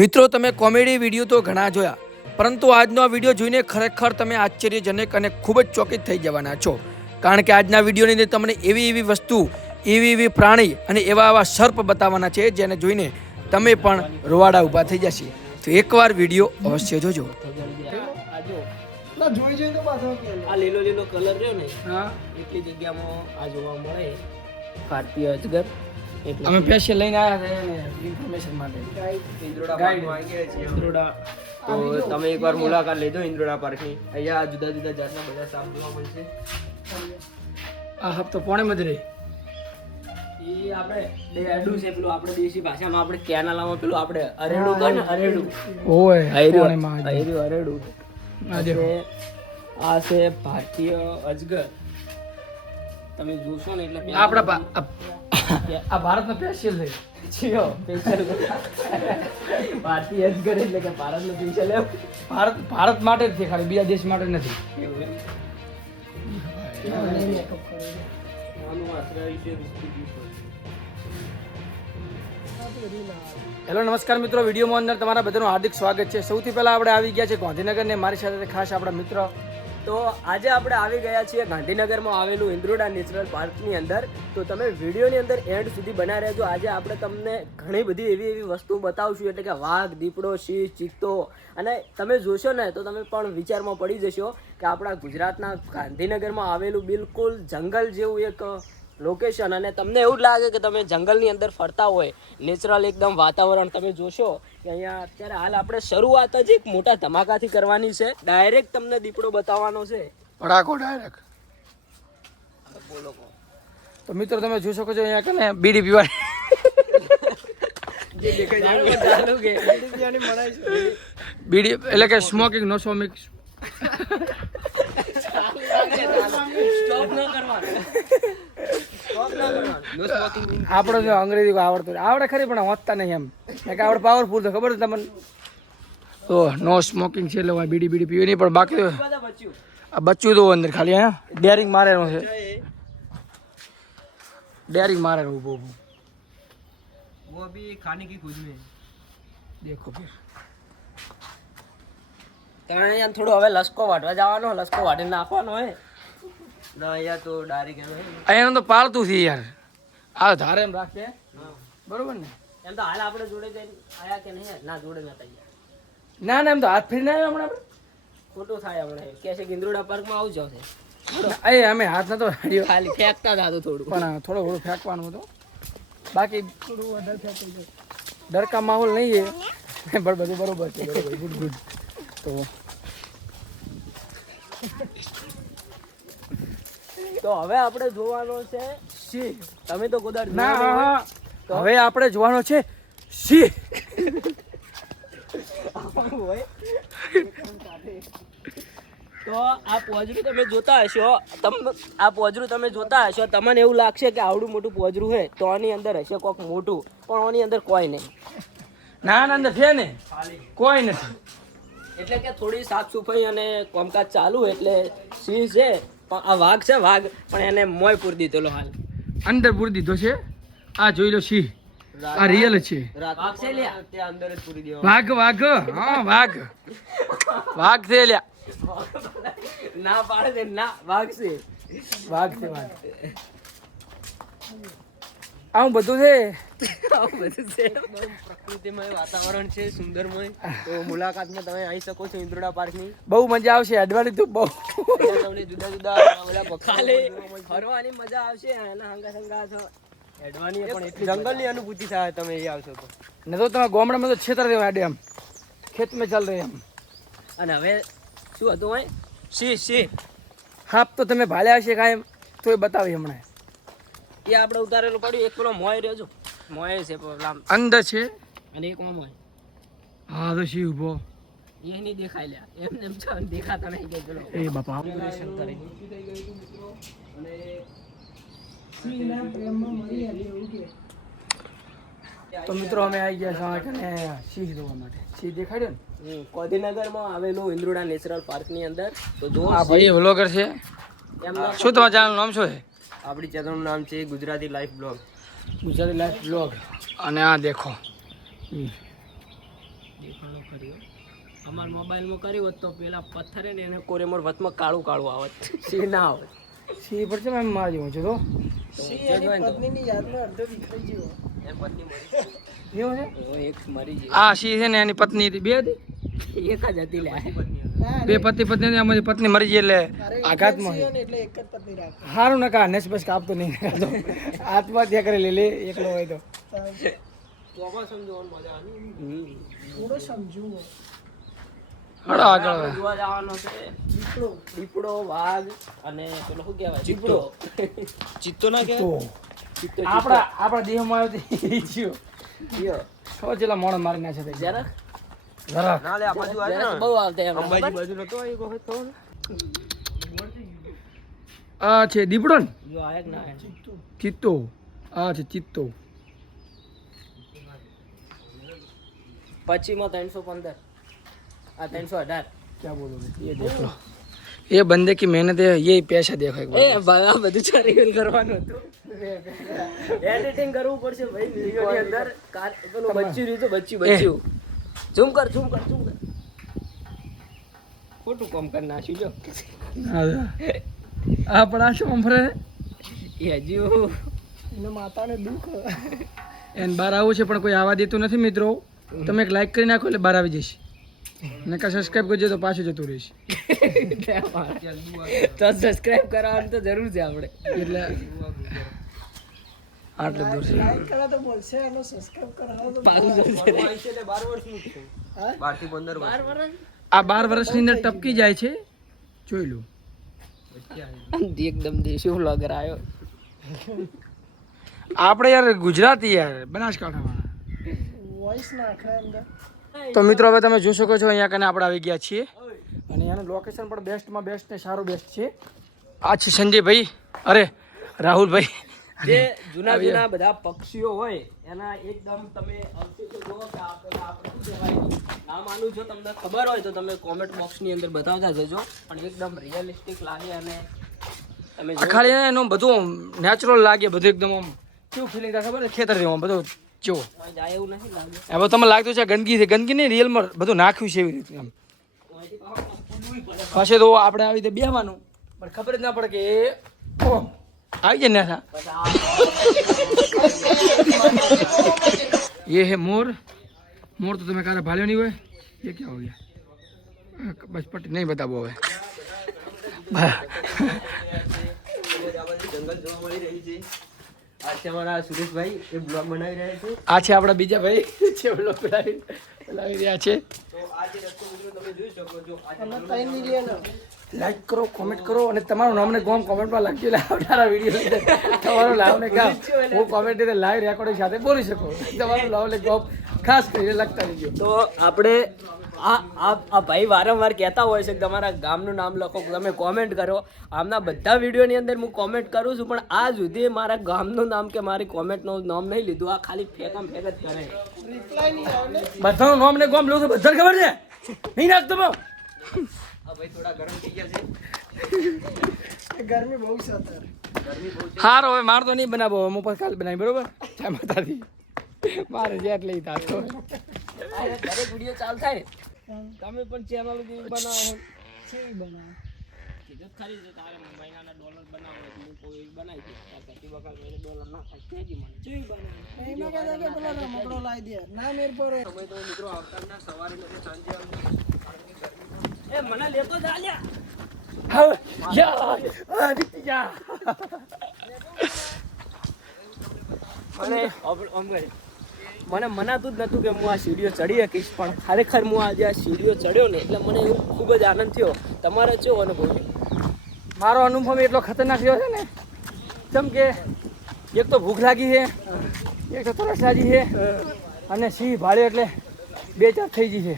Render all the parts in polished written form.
મિત્રો તમે comedy video તો ઘણા જોયા, પરંતુ આજનો આ વિડીયો જોઈને ખરેખર તમે આશ્ચર્યજનક અને ખૂબ જ ચોકિત થઈ જવાના છો. કારણ કે આજના વિડીયોની અંદર તમને એવી વસ્તુ, એવી પ્રાણી અને એવા સર્પ બતાવવાના છે જેને જોઈને તમે પણ રોવાડા ઊભા થઈ જશે. તો એકવાર વિડીયો અવશ્ય જોજો. આ લીલો લીલો કલર રહ્યો ને, હા, એટલી જગ્યામાં આ જોવા મળે ભારતીય અજગર. અમે સ્પેશિયલ લઈને આવ્યા છે ઇન્ફોર્મેશન માટે. ઇન્દ્રોડા પાર્કમાં આવી ગયા છીએ. ઇન્દ્રોડા તો તમે એકવાર મુલાકાત લેજો ઇન્દ્રોડા પાર્કની. અહીંયા જુદા જુદા જાતના બધા સાપ જોવા મળશે. આ હપ્તો પોણે મધરે એ આપણે ડેડું છે, પેલું આપણે દેશી ભાષામાં આપણે કેનાલામાં પેલું આપણે અરેડું કહે ને, અરેડું. ઓય અરેડું. આ છે ભારતીય અજગર. તમે જોશો ને એટલે આપણા આ ભારતનો સ્પેશિયલ છે. ભારતીય અજગર એટલે કે ભારતનો સ્પેશિયલ ભારત માટે જ છે, ખાલી બીજા દેશ માટે નથી. હેલો નમસ્કાર મિત્રો, વિડીયોમાં અંદર તમારા બધાનું હાર્દિક સ્વાગત છે. સૌથી પહેલા આપણે આવી ગયા છે ગાંધીનગર ને મારી સાથે ખાસ આપણા મિત્ર. તો આજે આપણે આવી ગયા છીએ ગાંધીનગરમાં આવેલું ઇન્દ્રોડા નેચરલ પાર્કની અંદર. તો તમે વિડીયોની અંદર એન્ડ સુધી બના રહેજો. આજે આપણે તમને ઘણી બધી એવી વસ્તુ બતાવશું, એટલે કે વાઘ, દીપડો, સિંહ, ચિત્તો. અને તમે જોશો ને તો તમે પણ વિચારમાં પડી જશો કે આપણા ગુજરાતના ગાંધીનગરમાં આવેલું બિલકુલ જંગલ જેવું એક લોકેશન, અને તમને એવું જ લાગે કે તમે જંગલની અંદર ફરતા હોય. નેચરલ એકદમ વાતાવરણ તમે જોશો કે અહીંયા અત્યારે હાલ આપણે શરૂઆત જ એક મોટા ધમાકાથી કરવાની છે. ડાયરેક્ટ તમને દીપડો બતાવવાનો છે, ભડાકો ડાયરેક્ટ. બોલો. તો મિત્રો તમે જોઈ શકો છો અહીંયા કને બીડી પીવા બીડી એટલે કે સ્મોકિંગ નો સ્મોકિંગ. આપણે જો અંગ્રેજી આવડતું આવડે ખરી પણ વાંચતા નહીં એમ કે આપણે પાવરફુલ તો ખબર છે તમને. તો નો સ્મોકિંગ છે એટલે બીડી પીવી નહીં, પણ બાકી તો આ બચ્ચું તો અંદર ખાલી અહીંયા ડેરિંગ મારેલું છે. ડેરિંગ મારેલું ઊભું वो अभी खाने की खोज में દેખો ફિર. અહીંયા થોડું હવે લસકો વાટવા જવાનો, લસકો વાટીને નાખવાનો હોય ના. અહીંયા તો ડાયરેક્ટ અહીંયા તો પાળતું છે યાર, આ ધારે એમ રાખે બરોબર ને. એમ તો હાલ આપણે જોડે જઈને આયા કે નહીં? ના, જોડે નતા ગયા. ના એમ તો હાથ ફેરીને આવ્યા હમણાં ખોટું થાય હમણાં. કે છે ઇન્દ્રોડા પાર્કમાં આવું જશે. અમે હાથ નતો ખાલી ફેંકતા જ હતું થોડું, પણ થોડું ફેંકવાનું હતું. બાકી થોડું વધારે ફેંકી ડર કા માહોલ નહીં है, પણ બધું બરોબર છે. ગુડ. તો હવે આપણે જોવાનો છે સિંહ. તમે તો ગોદાર ના, હવે આપણે જોવાનો છે સિંહ. તો આ પોજરું તમે જોતા હશો, તમને એવું લાગશે કે આવડું મોટું પોજરું છે, તો આની અંદર હશે કોક મોટું, પણ આની અંદર કોઈ નહીં. ના અંદર છે ને કોઈ નથી. એટલે કે થોડી સાફ સફાઈ અને કામકાજ ચાલુ, એટલે સિંહ છે. પણ આ વાઘ છે, પણ એને મોય પૂરી દીધેલો હાલ, અંદર પૂરી દીધો છે. આ જોઈ લો સિંહ, આ રિયલ છે. વાઘ છે લ્યા, ત્યાં અંદર જ પૂરી દેવા. વાઘ હા વાઘ છે લ્યા. ના પાડે છે, ના વાઘ છે. આવું બધું છે. પ્રકૃતિમય વાતાવરણ છે, સુંદરમય. તો મુલાકાતમાં તમે આવી શકો છો ઇન્દ્રોડા પાર્કની. બહુ મજા આવશે. અડવાની તો બહુ તમને જુદા બધા ફરવાની મજા આવશે. એના હંગા એડવાની પણ એટલી જંગલની અનુભૂતિ થાય તમે એ આવશો તો. ન તો તમે ગામડામાં તો છેતર દેવા આડે એમ ખેત મેં ચાલ રહે એમ. અને હવે શું હતું હોય સિંહ હાપ તો તમે ભાલ્યા હશે કાંઈ, તો એ બતાવી હમણાં. એ આપણે ઉતારેલું પડ્યું. એક પેલો મોય રહ્યો છો, મોય છે અંદર છે, અને એક મોય. હા તો સિંહ ઉભો એ નહીં દેખાય લ્યા, એમ દેખાતા નહીં કે પેલો. એ બાપા તો મિત્રો અમે આવી ગયા છે સિંહ જોવા માટે. સિંહ દેખાડ્યો ને ગાંધીનગરમાં આવેલું ઇન્દ્રોડા નેચરલ પાર્કની અંદર. તો જો આ ભાઈ વ્લોગર છે. શું તમારા ચેનલનું નામ શું છે? આપણી ચેનલનું નામ છે ગુજરાતી લાઈફ બ્લોગ. અને આ દેખો દેખાણો કર્યો અમારા મોબાઈલમાં કર્યું હોત તો પેલા પથ્થરે ને એને કોરેમોર વચમાં કાળું કાળું આવત સી ના આવત સી પર છે મેં મારી હું છું તો એવું છે એક મરી ગઈ આ સી છે ને એની પત્ની હતી બે હતી એક જ હતી લે બે પતિ પત્ની હતી અમારી પત્ની મરી ગઈ એટલે આઘાતમાં સારું ને કા નેસ બસ કાપતો નહીં તો આત્મહત્યા કરી લે લે એકલો હોય તો હળો આગળ હવે. જોવા જવાનો છે દીપડો વાઘ અને પેલો શું કહેવાય દીપડો ચિત્તો ના કહેવાય ચિત્તો આપણા દેહમાં આવ્યો જીવ ખબર છે મોણ મારી નાખે છે જરા જરા ના લે આ બાજુ આવે ને બહુ આવતા એમ અંબાજી બાજુ નતો આવી કોઈ તો આ છે દીપડો ને જો આયા કે ના ચિત્તો આ છે ચિત્તો પછીમાં 315 આ 318 क्या बोलोगे ये देख लो ये बंदे की मेहनत है ये पैसा देखो एक એ આ બધું ચારી કરવાનું હતું એડિટિંગ કરવું પડશે ભાઈ વિડિયો ની અંદર પેલું બચ્ચું રહ્યું તો બચ્ચું ઝૂમ કર ખોટું કામ કરી નાખ્યું જો આ પડા શું અમફરે એ હજુ એને માતાને દુખ એને બહાર આવું છે પણ કોઈ આવવા દેતું નથી મિત્રો તમે એક લાઈક કરી નાખો એટલે બહાર આવી જશે ને કા સબસ્ક્રાઇબ કરજો તો પાછું જતું રહીશ તો સબસ્ક્રાઇબ કરાવવાનું તો જરૂર છે આપણે એટલે આટલું દૂર છે પાછું જરૂર છે આ 12 વર્ષની અંદર ટપકી જાય છે જોઈ લો એકદમ દેશી વ્લોગર આવ્યો આપણે યાર ગુજરાતી યાર બનાસકાંઠામાં તો મિત્રો હવે તમે જોઈ શકો છો અહીંયા કને આપણે આવી ગયા છીએ અને એનું લોકેશન પણ બેસ્ટમાં બેસ્ટ ને સારું બેસ્ટ છે આ છે સંજયભાઈ અરે રાહુલભાઈ જે જૂના બધા પક્ષીઓ હોય એના એકદમ તમે અવશેષો જુઓ કે આપણે શું કહેવાય નામ આનું જો તમને ખબર હોય તો તમે કોમેન્ટ બોક્સની અંદર બતાવતા જજો પણ એકદમ રિયલિસ્ટિક લાગે અને તમે આ ખાલી એનું બધું નેચરલ લાગે બધું એકદમ આમ કેવું ફિલિંગ થાય ખબર છે ખેતર જેવું બધું જો જાય એવું નથી લાગે હવે તમને લાગતું છે ગંદકી છે ગંદકી નહીં રિયલમાં બધું નાખ્યું છે એવી રીતે આમ પછી તો આપણે આવી રીતે બેહવાનું પણ ખબર જ ના પડે કે ઓહ, આવી જાય ને ये है मोर मोर तो तुम्हें कहा भाले नहीं हुए ये क्या हो गया बस पट्टी नहीं बता वो है જંગલ જોવા મળી રહી છે આ છે અમારા સુરેશભાઈ એ બ્લોગ બનાવી રહ્યા છે આ છે આપણા બીજા ભાઈ છે બ્લોગ બનાવી રહ્યા છે તો આ જે રસ્તો મિત્રો તમે જોઈ શકો છો લાઈક કરો કોમેન્ટ કરો અને તમારું નામ ને ગોમ કોમેન્ટમાં લખજો એટલે આવનારા વિડીયો તમારું નામ ને ગામ હું કોમેન્ટ રીતે લાઈવ રેકોર્ડિંગ સાથે બોલી શકો તમારું નામ ને ગોમ ખાસ કરીને લખતા રહેજો તો આપણે આ ભાઈ વારંવાર કહેતા હોય છે કે તમારા ગામનું નામ લખો તમે કોમેન્ટ કરો આમના બધા વિડીયોની અંદર હું કોમેન્ટ કરું છું પણ આ સુધી મારા ગામનું નામ કે મારી કોમેન્ટનું નામ નહીં લીધું આ ખાલી ફેકમ ફેક જ કરે બધાનું નામ ને ગોમ લો તો બધાને ખબર છે નહીં નાખતો બહુ આ ભાઈ થોડા ગરમ થઈ ગયા છે ગરમી બહુ છે હારો હવે માર તો નહીં બનાવો હું પછી કાલ બનાવી બરોબર જય માતાજી મારે જે એટલે થતો દરેક વિડીયો ચાલુ થાય તમે પણ ચેનલ બનાવો કીધું ખરી છે તારે મહિનાના ડોલર બનાવો એટલે હું કોઈ બનાવી દઉં પ્રતિ વખત મેરે ડોલર ના થાય કેજી મને ચેવી બનાવે તમે તો મિત્રો આવતાના સવારે નથી સાંજે એ મને લેતો જા લ્યા હવે યા આ દીકરી જા મને મને મનાતું જ નહોતું કે હું આ સીડીઓ ચડી શકીશ પણ ખરેખર હું આજે આ સીડીઓ ચડ્યો ને એટલે મને એવું ખૂબ જ આનંદ થયો તમારે કેવો અનુભવ છે મારો અનુભવ એટલો ખતરનાક રહ્યો છે ને જેમ કે એક તો ભૂખ લાગી છે એક તો તરસ લાગી છે અને સિંહ ભાળ્યો એટલે 2-4 થઈ ગઈ છે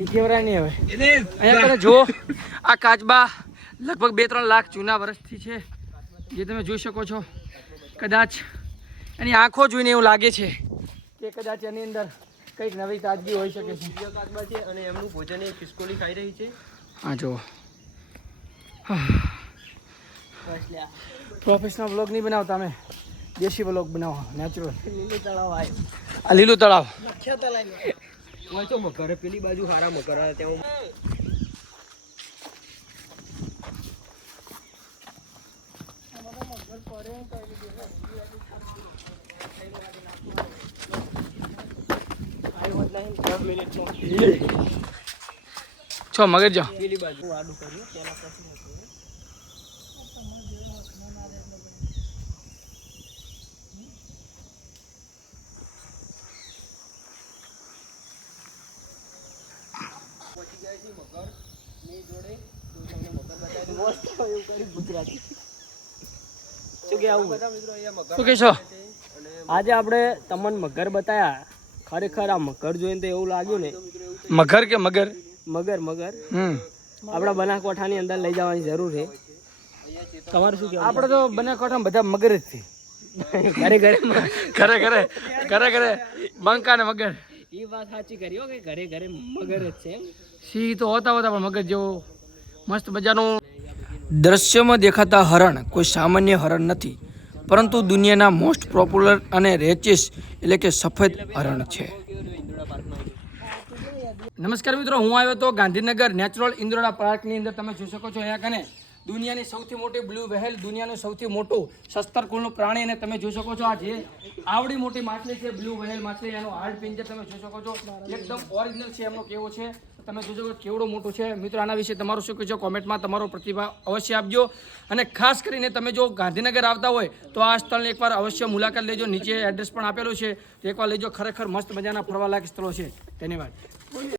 એ કેવરાય નહીં હવે અહીંયા તમે જુઓ આ કાચબા લગભગ 2-3 લાખ જૂના વર્ષથી છે જે તમે જોઈ શકો છો કદાચ એની આંખો જોઈને એવું લાગે છે કે કદાચ એની અંદર કંઈક નવી તાજગી હોઈ શકે છે કાચબા છે અને એમનું ભોજન એ ખિસકોલી ખાઈ રહી છે હા જુઓ બસ લ્યા પ્રોફેશનલ વ્લોગ નહીં બનાવતા અમે દેશી વ્લોગ બનાવો નેચરલ લીલું તળાવ આવ્યું આ લીલું તળાવ હોય તો મગર પેલી બાજુ હારા મગર આવે ત્યાં છો મગર જો પેલી બાજુ આડું કર્યું પેલા પછી આજે આપણે તમને મગર બતાયા ખરેખર આ મગર જોઈને તો એવું લાગ્યું ને મગર કે મગર મગર મગર આપણા બનાસકાંઠાની અંદર લઈ જવાની જરૂર છે તમારું શું કહેવું આપણે તો બનાસકાંઠામાં બધા મગર જ છે ઘરે ઘરે ઘરે બંકા ને મગર એ વાત સાચી કરી હો કે ઘરે ઘરે મગર જ છે એમ સિંહ તો હોતા પણ મગર જેવો મસ્ત મજાનું દ્રશ્યમાં દેખાતા હરણ કોઈ સામાન્ય હરણ નથી, પરંતુ દુનિયાના મોસ્ટ પોપ્યુલર અને રેચેસ્ટ એટલે કે સફેદ હરણ છે. નમસ્કાર મિત્રો, હું આવ્યો તો ગાંધીનગર નેચરલ ઇન્દ્રોડા પાર્કની અંદર. તમે જોઈ શકો છો અહીંયા કને દુનિયાની સૌથી મોટી બ્લુ વ્હેલ, દુનિયાનું સૌથી મોટું સસ્તર કુળનું પ્રાણી, અને તમે જોઈ શકો છો આ જે આવડી મોટી માછલી છે બ્લુ વ્હેલ માછલી, એનો હાર્ડ પિંજર તમે જોઈ શકો છો એકદમ ઓરિજિનલ છે. એમનો કેવો છે તમે જોઈ શકો કેવડું મોટું છે. મિત્રો આના વિશે તમારું શું કહેશો કોમેન્ટમાં તમારો પ્રતિભાવ અવશ્ય આપજો. અને ખાસ કરીને તમે જો ગાંધીનગર આવતા હોય તો આ સ્થળની એકવાર અવશ્ય મુલાકાત લેજો. નીચે એડ્રેસ પણ આપેલું છે, એકવાર લેજો. ખરેખર મસ્ત મજાના ફરવાલાયક સ્થળો છે. ધન્યવાદ.